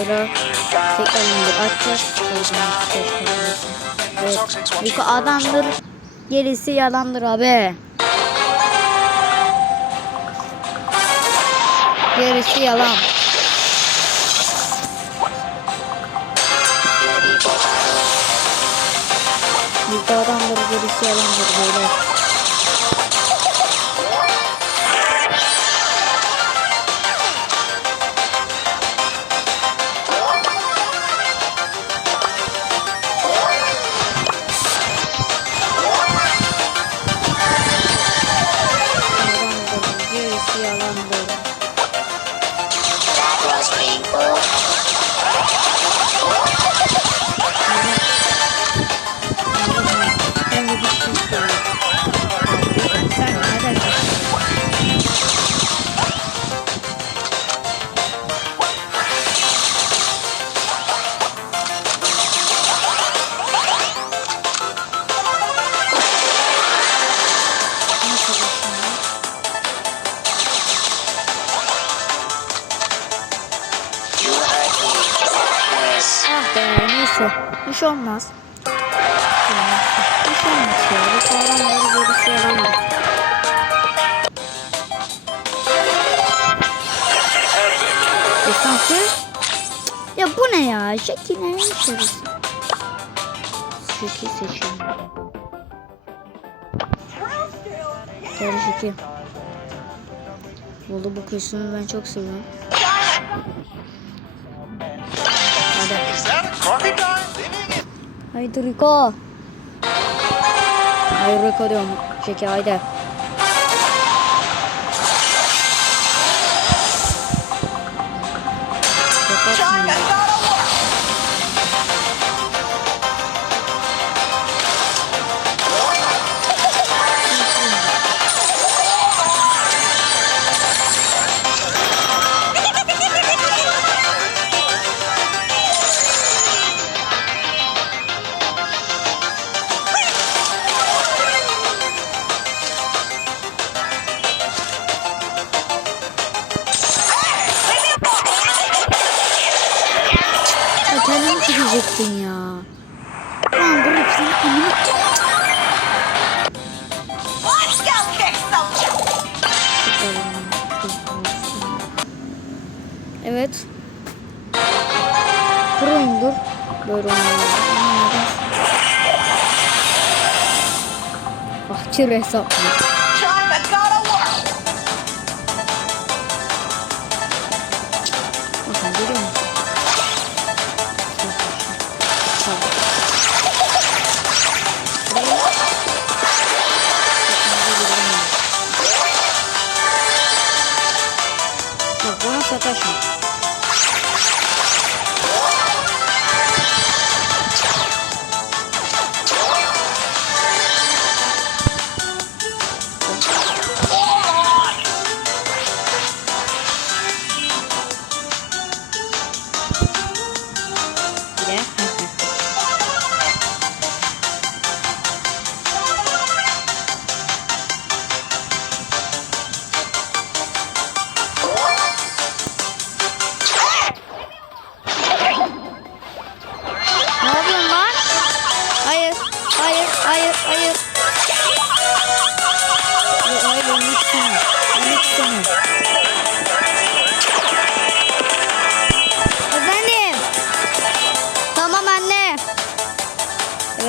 Rico'yla tekrar indir atacağız. Evet. Rico adamdır. Gerisi yalandır abi. Gerisi yalan. Rico adamdır. Gerisi yalandır böyle. That was painful. Neyse. Bir şey olmaz. Bir şey olmaz ya. Bir sağlamları gerisi yalandır. Destansı. Ya bu ne ya? Şekil ne? Şekil seçiyorum. Sarı şekil. Buldu bu kısmını ben çok seviyorum. Haydi Rico. Hayır Rico diyorum. Şeker haydi. Dur hepsini amına. Let's go some. Evet. Pro'yumdur. Böyle oynuyorum. Ama nedense. Bahçır hesap? Nation.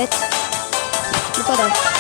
Evet. Bu kadar.